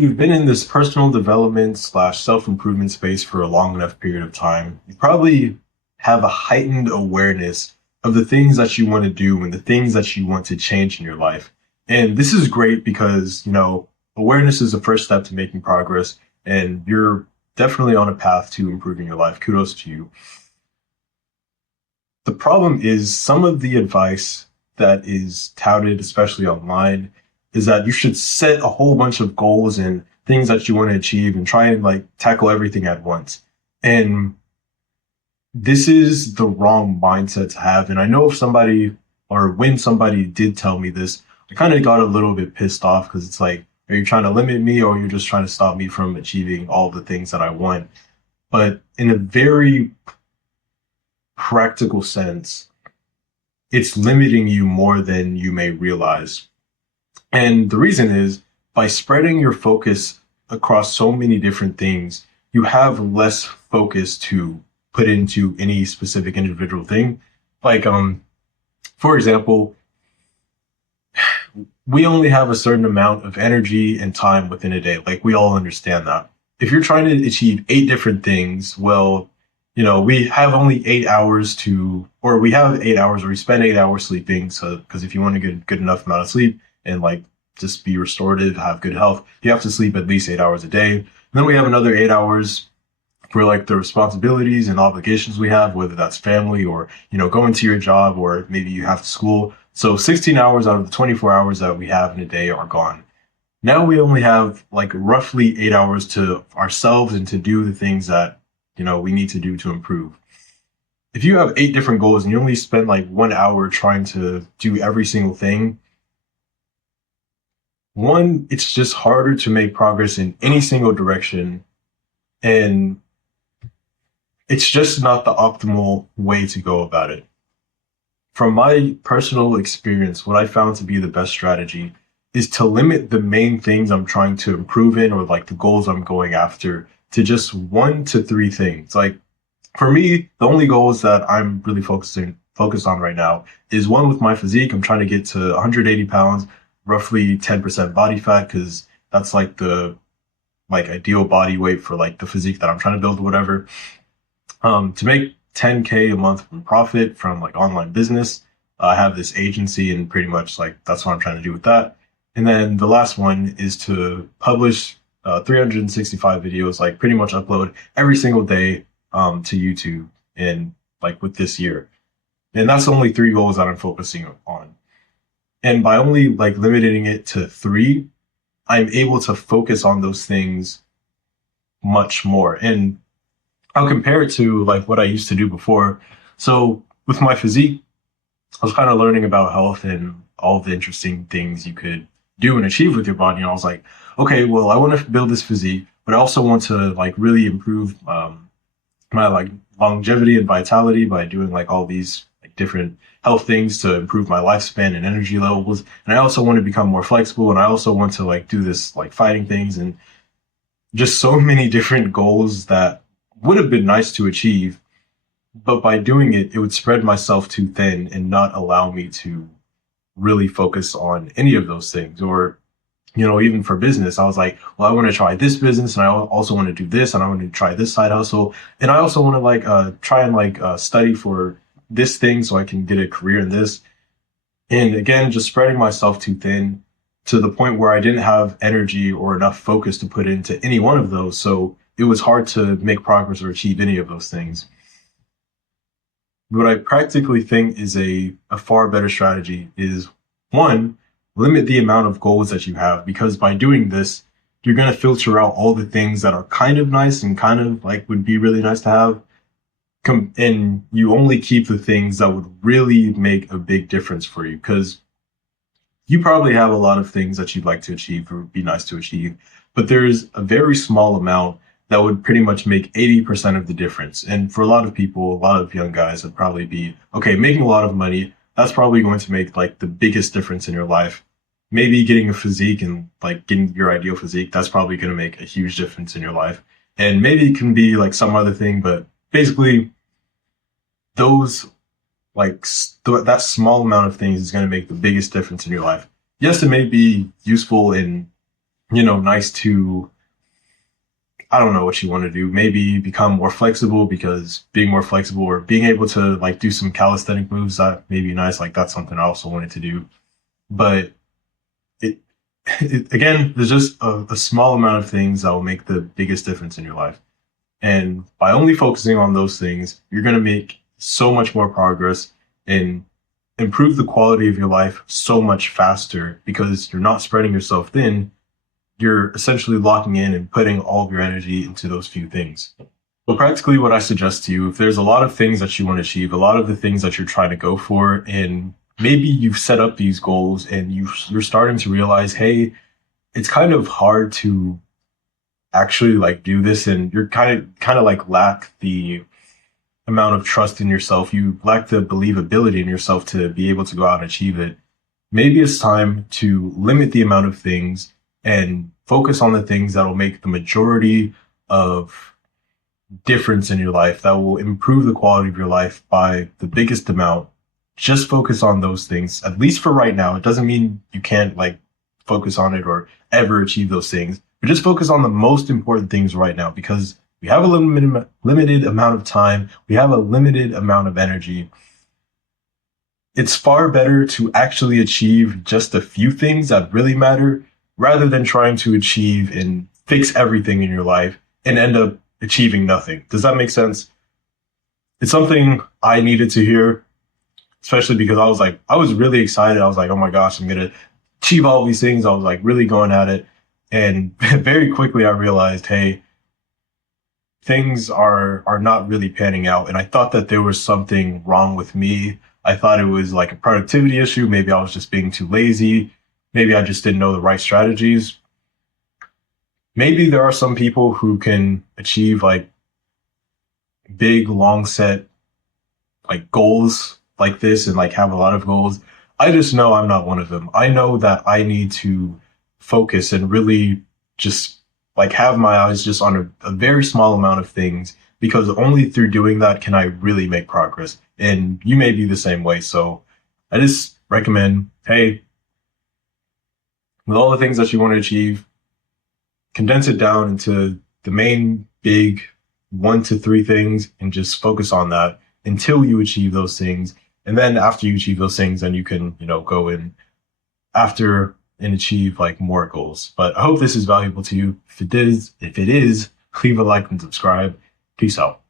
you've been in this personal development slash self-improvement space for a long enough period of time. You probably have a heightened awareness of the things that you want to do and the things that you want to change in your life. And this is great because, awareness is the first step to making progress, and you're definitely on a path to improving your life. Kudos to you. The problem is some of the advice that is touted, especially online, is that you should set a whole bunch of goals and things that you want to achieve and try and tackle everything at once. And this is the wrong mindset to have. And I know if somebody or when somebody did tell me this, I kind of got a little bit pissed off because it's like, are you trying to limit me or you're just trying to stop me from achieving all the things that I want? But in a very practical sense, it's limiting you more than you may realize. And the reason is by spreading your focus across so many different things, you have less focus to put into any specific individual thing. For example, we only have a certain amount of energy and time within a day. We all understand that. If you're trying to achieve 8 different things, well, we have only 8 hours we have 8 hours or we spend 8 hours sleeping. So, because if you want to get a good enough amount of sleep and just be restorative, have good health, you have to sleep at least 8 hours a day. And then we have another 8 hours for the responsibilities and obligations we have, whether that's family or, going to your job, or maybe you have school. So 16 hours out of the 24 hours that we have in a day are gone. Now we only have roughly 8 hours to ourselves and to do the things that, we need to do to improve. If you have 8 different goals and you only spend 1 hour trying to do every single thing, one, it's just harder to make progress in any single direction. And it's just not the optimal way to go about it. From my personal experience, what I found to be the best strategy is to limit the main things I'm trying to improve in, or the goals I'm going after, to just 1 to 3 things. For me, the only goals that I'm really focused on right now is one with my physique. I'm trying to get to 180 pounds, roughly 10% body fat, because that's the ideal body weight for the physique that I'm trying to build or whatever. To make 10K a month from profit from online business. I have this agency, and pretty much that's what I'm trying to do with that. And then the last one is to publish 365 videos, pretty much upload every single day to YouTube, and with this year. And that's only 3 goals that I'm focusing on. And by only limiting it to 3, I'm able to focus on those things much more. And I'll compare it to what I used to do before. So with my physique, I was kind of learning about health and all the interesting things you could do and achieve with your body. And I was like, okay, well, I want to build this physique, but I also want to really improve my longevity and vitality by doing all these different health things to improve my lifespan and energy levels. And I also want to become more flexible, and I also want to do this fighting things, and just so many different goals that would have been nice to achieve, but by doing it, it would spread myself too thin and not allow me to really focus on any of those things. Or, even for business, I was like, well, I want to try this business, and I also want to do this, and I want to try this side hustle, and I also want to try and study for this thing so I can get a career in this. And again, just spreading myself too thin to the point where I didn't have energy or enough focus to put into any one of those. So it was hard to make progress or achieve any of those things. What I practically think is a far better strategy is, 1, limit the amount of goals that you have, because by doing this, you're going to filter out all the things that are kind of nice and kind of would be really nice to have. And you only keep the things that would really make a big difference for you, because you probably have a lot of things that you'd like to achieve or would be nice to achieve, but there's a very small amount that would pretty much make 80% of the difference. And for a lot of people, a lot of young guys, would probably be, okay, making a lot of money, that's probably going to make the biggest difference in your life. Maybe getting a physique and getting your ideal physique, that's probably going to make a huge difference in your life. And maybe it can be some other thing, but basically those that small amount of things is going to make the biggest difference in your life. Yes, it may be useful in nice to, I don't know what you want to do. Maybe become more flexible, because being more flexible or being able to like do some calisthenic moves, that may be nice. Like that's something I also wanted to do. But it, again, there's just a small amount of things that will make the biggest difference in your life. And by only focusing on those things, you're going to make so much more progress and improve the quality of your life so much faster, because you're not spreading yourself thin. You're essentially locking in and putting all of your energy into those few things. So practically what I suggest to you, if there's a lot of things that you want to achieve, a lot of the things that you're trying to go for, and maybe you've set up these goals and you're starting to realize, hey, it's kind of hard to actually like do this, and you're kind of like lack the amount of trust in yourself. You lack the believability in yourself to be able to go out and achieve it. Maybe it's time to limit the amount of things and focus on the things that will make the majority of difference in your life, that will improve the quality of your life by the biggest amount. Just focus on those things, at least for right now. It doesn't mean you can't like focus on it or ever achieve those things, but just focus on the most important things right now, because we have a limited amount of time. We have a limited amount of energy. It's far better to actually achieve just a few things that really matter, rather than trying to achieve and fix everything in your life and end up achieving nothing. Does that make sense? It's something I needed to hear, especially because I was really excited. I was like, oh my gosh, I'm going to achieve all these things. I was like really going at it. And very quickly I realized, hey, things are not really panning out. And I thought that there was something wrong with me. I thought it was like a productivity issue. Maybe I was just being too lazy. Maybe I just didn't know the right strategies. Maybe there are some people who can achieve like big, long set like goals like this and like have a lot of goals. I just know I'm not one of them. I know that I need to focus and really just like have my eyes just on a very small amount of things, because only through doing that can I really make progress. And you may be the same way. So I just recommend, hey, with all the things that you want to achieve, condense it down into the main big 1 to 3 things and just focus on that until you achieve those things. And then after you achieve those things, then you can, go in after and achieve like more goals. But I hope this is valuable to you. If it is, leave a like and subscribe. Peace out.